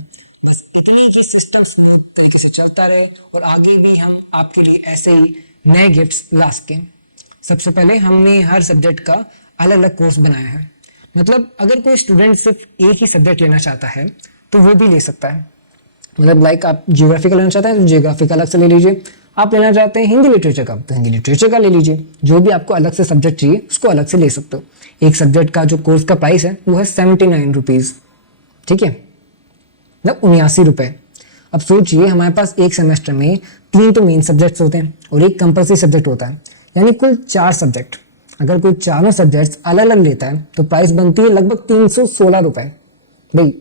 बस इतनी जो सिस्टम स्मूथ तरीके से चलता रहे और आगे भी हम आपके लिए ऐसे ही नए गिफ्ट्स ला सकें। सबसे पहले हमने हर सब्जेक्ट का अलग अलग कोर्स बनाया है, मतलब अगर कोई स्टूडेंट सिर्फ एक ही सब्जेक्ट लेना चाहता है तो वो भी ले सकता है। मतलब लाइक आप जियोग्राफी का लेना चाहते हैं तो जियोग्राफी का अलग से ले लीजिए, आप लेना चाहते हैं हिंदी लिटरेचर का तो हिंदी लिटरेचर का ले लीजिए, जो भी आपको अलग से सब्जेक्ट चाहिए उसको अलग से ले सकते हो। एक सब्जेक्ट का जो कोर्स का प्राइस है वो है 79 रुपीज़, ठीक है, मतलब 79 रुपये। अब सोचिए हमारे पास एक सेमेस्टर में 3 तो मेन सब्जेक्ट्स होते हैं और एक कंपल्सरी सब्जेक्ट होता है, यानी कुल 4 सब्जेक्ट। अगर कोई चारों सब्जेक्ट्स अलग अलग लेता है तो प्राइस बनती है लगभग 316 रुपये। भाई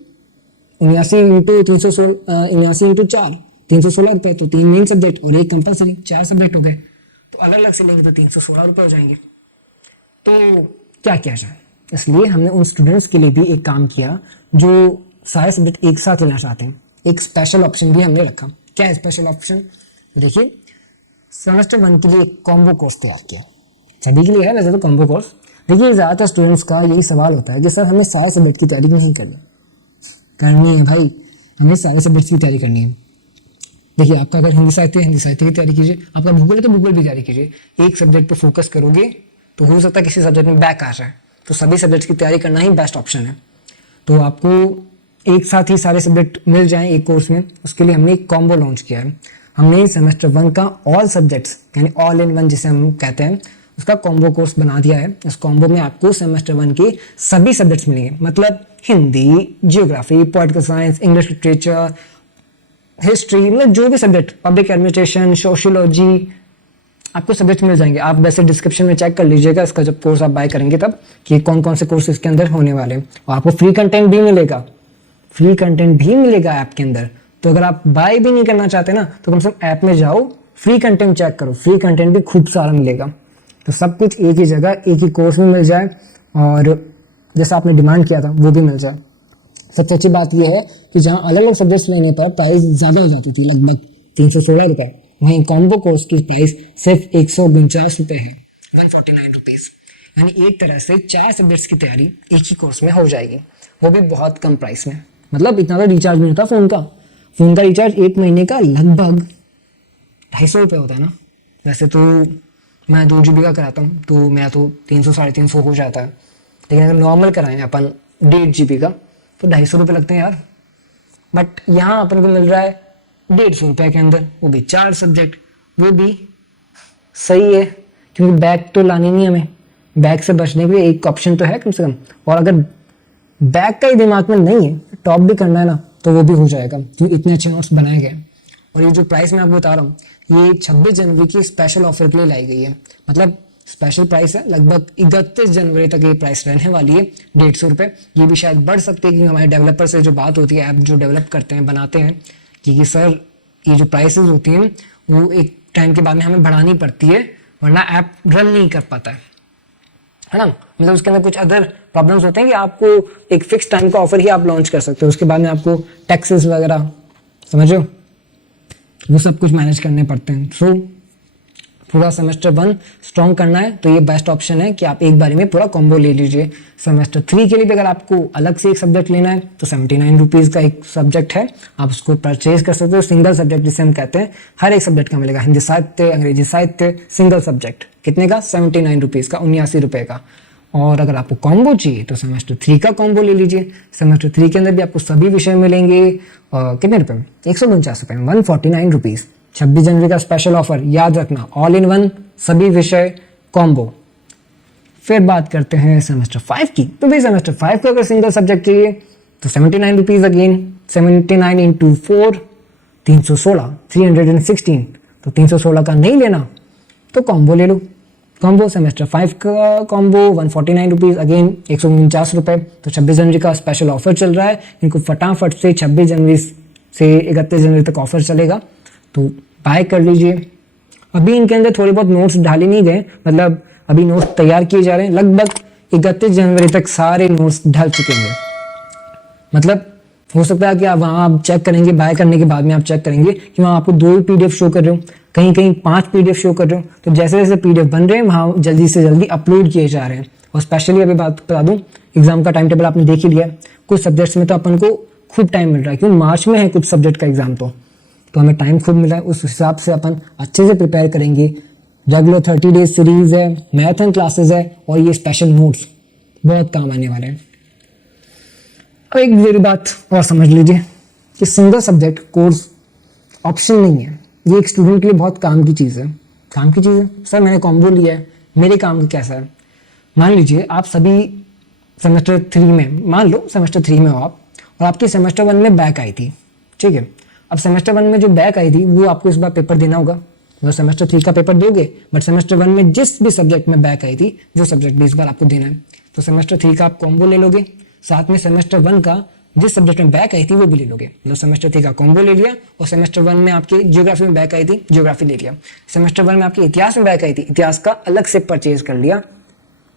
79 इंटू 316, 79 इंटू 4, 316 रुपये। तो 3 मेन सब्जेक्ट और एक कंपल्सरी, 4 सब्जेक्ट हो गए, तो अलग अलग से लेंगे तो 316 रुपये हो जाएंगे। तो क्या किया जाए, इसलिए हमने उन स्टूडेंट्स के लिए भी एक काम किया जो सारे सब्जेक्ट एक साथ लेना चाहते हैं। एक स्पेशल ऑप्शन भी हमने रखा। क्या है स्पेशल ऑप्शन? देखिए, सेमेस्टर 1 के लिए एक कॉम्बो कोर्स तैयार किया। सभी के लिए है वैसे तो कॉम्बो कोर्स। देखिए, ज़्यादातर स्टूडेंट्स का यही सवाल होता है कि सर हमें सारे सब्जेक्ट की तैयारी नहीं करनी है भाई, हमें सारे सब्जेक्ट्स की तैयारी करनी है। देखिए, आपका अगर हिंदी साहित्य की तैयारी कीजिए, आपका भूगोल है तो भूगोल की तैयारी कीजिए। एक सब्जेक्ट पर फोकस करोगे तो हो सकता है किसी सब्जेक्ट में बैक आ जाए, तो सभी सब्जेक्ट्स की तैयारी करना ही बेस्ट ऑप्शन है। तो आपको एक साथ ही सारे सब्जेक्ट मिल जाएं एक कोर्स में, उसके लिए हमने एक कॉम्बो लॉन्च किया है। हमने सेमेस्टर 1 का ऑल सब्जेक्ट्स यानी ऑल इन वन जिसे हम कहते हैं, उसका कॉम्बो कोर्स बना दिया है। इस कॉम्बो में आपको सेमेस्टर 1 के सभी सब्जेक्ट्स मिलेंगे, मतलब Hindi, geography, political science, English literature, history, मतलब जो भी सब्जेक्ट, पब्लिक एडमिनिस्ट्रेशन, सोशियोलॉजी, आपको सब्जेक्ट मिल जाएंगे। आप वैसे डिस्क्रिप्शन में चेक कर लीजिएगा इसका जब कोर्स आप बाय करेंगे तब, कि कौन कौन से कोर्स इसके अंदर होने वाले हैं। और आपको फ्री कंटेंट भी मिलेगा, ऐप के अंदर। तो अगर आप बाय भी नहीं करना चाहते ना, तो कम से कम ऐप में जाओ, फ्री कंटेंट चेक करो, फ्री कंटेंट भी खूब सारा मिलेगा। तो सब कुछ एक ही जगह, एक ही कोर्स में मिल जाए, और जैसा आपने डिमांड किया था वो भी मिल जाए। सबसे अच्छी बात यह है कि जहाँ अलग अलग सब्जेक्ट्स लेने पर प्राइस ज़्यादा हो जाती थी, लगभग 316 रुपये, वहीं कॉम्बो कोर्स की प्राइस सिर्फ 149 रुपये है, 149 रुपीज़। यानी एक तरह से 4 सब्जेक्ट्स की तैयारी एक ही कोर्स में हो जाएगी, वो भी बहुत कम प्राइस में। मतलब इतना तो रिचार्ज नहीं होता फ़ोन का रिचार्ज एक महीने का लगभग 250 रुपये होता है ना। वैसे तो मैं 2 GB का कराता हूँ, तो मैं तो 300 साढ़े 300 हो जाता है, लेकिन अगर नॉर्मल कराएं अपन 1.5 GB का तो 250 रुपये लगते हैं यार। बट यहाँ अपन को मिल रहा है 150 रुपये के अंदर, वो भी 4 सब्जेक्ट, वो भी सही है, क्योंकि बैग तो लानी नहीं हमें। बैग से बचने के लिए एक ऑप्शन तो है कम से कम, और अगर बैग का ही दिमाग में नहीं है, टॉप भी करना है ना, तो वो भी हो जाएगा, क्योंकि इतने अच्छे नोट्स बनाए गए। और ये जो प्राइस मैं आपको बता रहा हूँ, ये 26 जनवरी की स्पेशल ऑफर के लिए लाई गई है। मतलब स्पेशल प्राइस है, लगभग 31 जनवरी तक ये प्राइस रहने वाली है, 150 रुपये। ये भी शायद बढ़ सकती है, क्योंकि हमारे डेवलपर से जो बात होती है, ऐप जो डेवलप करते हैं, बनाते हैं, कि सर ये जो प्राइसेस होती हैं वो एक टाइम के बाद में हमें बढ़ानी पड़ती है, वरना ऐप रन नहीं कर पाता है ना। मतलब उसके अंदर कुछ अदर प्रॉब्लम्स होते हैं कि आपको एक फिक्स टाइम का ऑफर ही आप लॉन्च कर सकते हो, उसके बाद में आपको टैक्सेस वगैरह, समझ रहे हो, वो सब कुछ मैनेज करने पड़ते हैं। सो पूरा सेमेस्टर 1 स्ट्रॉन्ग करना है तो ये बेस्ट ऑप्शन है कि आप एक बारी में पूरा कॉम्बो ले लीजिए। सेमेस्टर 3 के लिए भी अगर आपको अलग से एक सब्जेक्ट लेना है तो 79 रुपीज़ का एक सब्जेक्ट है, आप उसको परचेज कर सकते हो। सिंगल सब्जेक्ट जिसे हम कहते हैं, हर एक सब्जेक्ट का मिलेगा, हिंदी साहित्य, अंग्रेजी साहित्य, सिंगल सब्जेक्ट। कितने का? 79 रुपीज़ का, 79 रुपये का। और अगर आपको कॉम्बो चाहिए तो सेमेस्टर 3 का कॉम्बो ले लीजिए। सेमेस्टर 3 के अंदर भी आपको सभी विषय मिलेंगे, कितने रुपए में? 149 रुपये में, 149 रुपीज़। 26 जनवरी का स्पेशल ऑफर, याद रखना, ऑल इन वन सभी विषय कॉम्बो। फिर बात करते हैं सेमेस्टर 5 की। तो भाई सेमेस्टर 5 को अगर सिंगल सब्जेक्ट चाहिए तो 79 रुपीज़, अगेन 79 इंटू 4, 316, 316। तो 316 का नहीं लेना तो कॉम्बो ले लो। कॉम्बो सेमेस्टर 5 का कॉम्बो 149 रुपीज़, अगेन 149 रुपये। तो 26 जनवरी का स्पेशल ऑफर चल रहा है, इनको फटाफट से 26 जनवरी से 31 जनवरी तक ऑफर चलेगा, तो बाय कर लीजिए। अभी इनके अंदर थोड़े बहुत नोट्स डाले नहीं गए, मतलब अभी नोट्स तैयार किए जा रहे हैं। लगभग 31 जनवरी तक सारे नोट्स ढल चुके हैं। मतलब हो सकता है कि आप वहाँ आप चेक करेंगे, बाय करने के बाद में आप चेक करेंगे कि वहाँ आपको 2 PDF शो कर रहे हो, कहीं कहीं 5 PDF शो कर रहे हो। तो जैसे जैसे PDF बन रहे हैं वहाँ जल्दी से जल्दी अपलोड किए जा रहे हैं। और स्पेशली अभी बात बता दूँ, एग्जाम का टाइम टेबल आपने देख ही लिया। कुछ सब्जेक्ट्स में तो अपन को खूब टाइम मिल रहा है, क्योंकि मार्च में है कुछ सब्जेक्ट का एग्जाम, तो हमें टाइम खूब मिला है। उस हिसाब से अपन अच्छे से प्रिपेयर करेंगे। रेगुलर 30 डेज सीरीज है, मैराथन क्लासेस है, और ये स्पेशल नोट्स बहुत काम आने वाले हैं। अब एक मेरी बात और समझ लीजिए कि सिंगल सब्जेक्ट कोर्स ऑप्शन नहीं है, ये एक स्टूडेंट के लिए बहुत काम की चीज़ है। काम की चीज़ है सर, मैंने कॉम्बो लिया है, मेरे काम का कैसा है? मान लीजिए आप सभी सेमेस्टर 3 में, मान लो सेमेस्टर 3 में हो आप, और आपकी सेमेस्टर 1 में बैक आई थी, ठीक है। अब सेमेस्टर 1 में जो बैक आई थी वो आपको इस बार पेपर देना होगा, वो सेमेस्टर 3 का पेपर दोगे, बट सेमेस्टर 1 में जिस भी सब्जेक्ट में बैक आई थी वो सब्जेक्ट भी इस बार आपको देना है। तो सेमेस्टर 3 का आप कॉम्बो ले लोगे, साथ में सेमेस्टर 1 का जिस सब्जेक्ट में बैक आई थी वो भी ले लोगे। मतलब सेमेस्टर 3 का कॉम्बो ले लिया, और सेमेस्टर 1 में आपकी ज्योग्राफी में बैक आई थी, ज्योग्राफी ले लिया। सेमेस्टर 1 में आपकी इतिहास में बैक आई थी, इतिहास का अलग से परचेज कर लिया।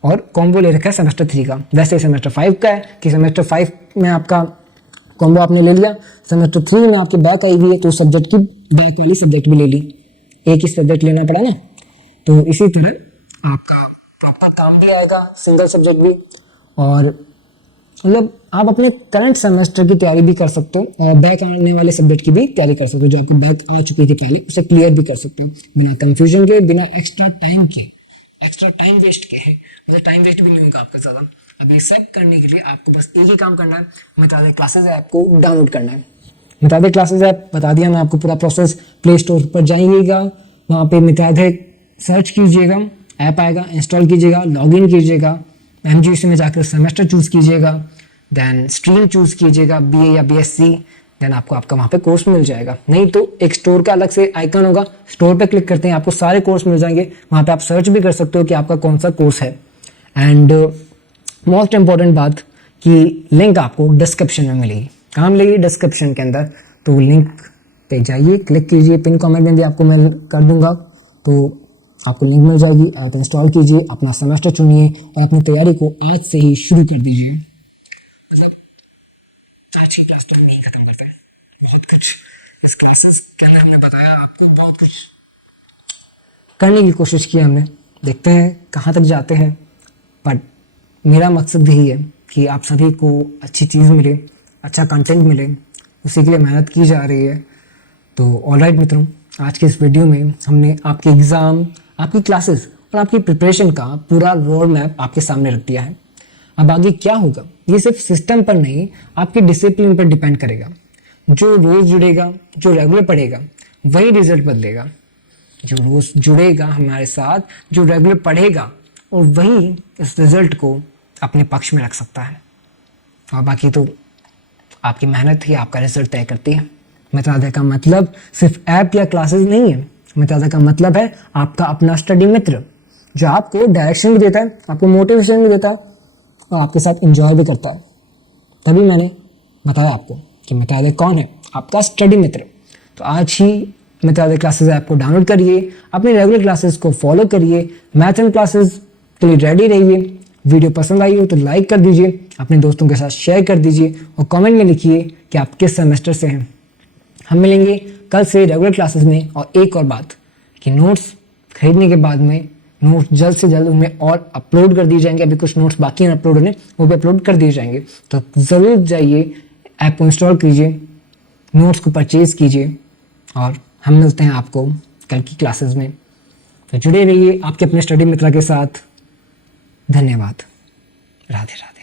और कॉम्बो ले रखा है सेमेस्टर 3 का। वैसे सेमेस्टर 5 का है कि सेमेस्टर 5 में आपका कॉम्बो आपने ले लिया, सेमेस्टर 3 में आपकी बैक आई हुई है तो सब्जेक्ट की बैक वाली सब्जेक्ट भी ले ली, एक ही सब्जेक्ट लेना पड़ा ना। तो इसी तरह आपका प्रॉपर काम भी आएगा, सिंगल सब्जेक्ट भी, और मतलब आप अपने करंट सेमेस्टर की तैयारी भी कर सकते हो और बैक आने वाले सब्जेक्ट की भी तैयारी कर सकते हो। जो आपको बैक आ चुकी थी पहले उसे क्लियर भी कर सकते हो बिना कंफ्यूजन के, बिना एक्स्ट्रा टाइम के, एक्स्ट्रा टाइम वेस्ट के है, मतलब टाइम वेस्ट भी नहीं होगा आपका ज़्यादा। अब ये सब करने के लिए आपको बस एक ही काम करना है, मितादे क्लासेस ऐप को डाउनलोड करना है। मितादे क्लासेस ऐप बता दिया मैं आपको पूरा प्रोसेस। प्ले स्टोर पर जाइएगा, वहाँ पे मितादे सर्च कीजिएगा, ऐप आएगा, इंस्टॉल कीजिएगा, लॉगिन कीजिएगा, MGUC में जाकर सेमेस्टर चूज़ कीजिएगा, देन स्ट्रीम चूज़ कीजिएगा, BA या BSc, देन आपको आपका वहाँ पे कोर्स मिल जाएगा। नहीं तो एक स्टोर का अलग से आइकन होगा, स्टोर पे क्लिक करते हैं आपको सारे कोर्स मिल जाएंगे, वहाँ पे आप सर्च भी कर सकते हो कि आपका कौन सा कोर्स है। एंड मोस्ट इंपॉर्टेंट बात कि लिंक आपको डिस्क्रिप्शन में मिलेगी। कहाँ मिलेगी? डिस्क्रिप्शन के अंदर। तो लिंक पे जाइए, क्लिक कीजिए, पिन कमेंट में भी आपको मैं कर दूंगा, तो आपको लिंक मिल जाएगी। आप इंस्टॉल कीजिए, अपना सेमेस्टर चुनिए और अपनी तैयारी को आज से ही शुरू कर दीजिए। मतलब 4 क्लास टाइम नहीं खत्म करते हैं, बहुत कुछ इस क्लासेस के अंदर हमने बताया आपको, बहुत कुछ करने की कोशिश की हमने, देखते हैं कहाँ तक जाते हैं। बट मेरा मकसद यही है कि आप सभी को अच्छी चीज़ मिले, अच्छा कंटेंट मिले, उसी के लिए मेहनत की जा रही है। तो ऑलराइट मित्रों, आज के इस वीडियो में हमने आपके एग्ज़ाम, आपकी क्लासेस और आपकी प्रिपरेशन का पूरा रोड मैप आपके सामने रख दिया है। अब आगे क्या होगा ये सिर्फ सिस्टम पर नहीं, आपके डिसिप्लिन पर डिपेंड करेगा। जो रोज़ जुड़ेगा, जो रेगुलर पढ़ेगा, वही रिजल्ट बदलेगा। जो रोज़ जुड़ेगा हमारे साथ, जो रेगुलर पढ़ेगा, और वही इस रिज़ल्ट को अपने पक्ष में रख सकता है। और बाकी तो आपकी मेहनत ही आपका रिजल्ट तय करती है। मितादे का मतलब सिर्फ ऐप या क्लासेस नहीं है। मितादे का मतलब है आपका अपना स्टडी मित्र, जो आपको डायरेक्शन भी देता है, आपको मोटिवेशन भी देता है और आपके साथ एंजॉय भी करता है। तभी मैंने बताया आपको कि मितादे कौन है, आपका स्टडी मित्र। तो आज ही मितादे क्लासेस ऐप को डाउनलोड करिए, अपनी रेगुलर क्लासेस को फॉलो करिए, मैथ एंड क्लासेस के लिए रेडी रहिए। वीडियो पसंद आई हो तो लाइक कर दीजिए, अपने दोस्तों के साथ शेयर कर दीजिए और कमेंट में लिखिए कि आप किस सेमेस्टर से हैं। हम मिलेंगे कल से रेगुलर क्लासेस में। और एक और बात कि नोट्स खरीदने के बाद में नोट्स जल्द से जल्द उनमें और अपलोड कर दिए जाएंगे। अभी कुछ नोट्स बाकी हैं अपलोड होने, वो भी अपलोड कर दिए जाएंगे। तो ज़रूर जाइए, ऐप को इंस्टॉल कीजिए, नोट्स को परचेज़ कीजिए और हम मिलते हैं आपको कल की क्लासेस में। तो जुड़े रहिए आपके अपने स्टडी मित्र के साथ। धन्यवाद। राधे राधे।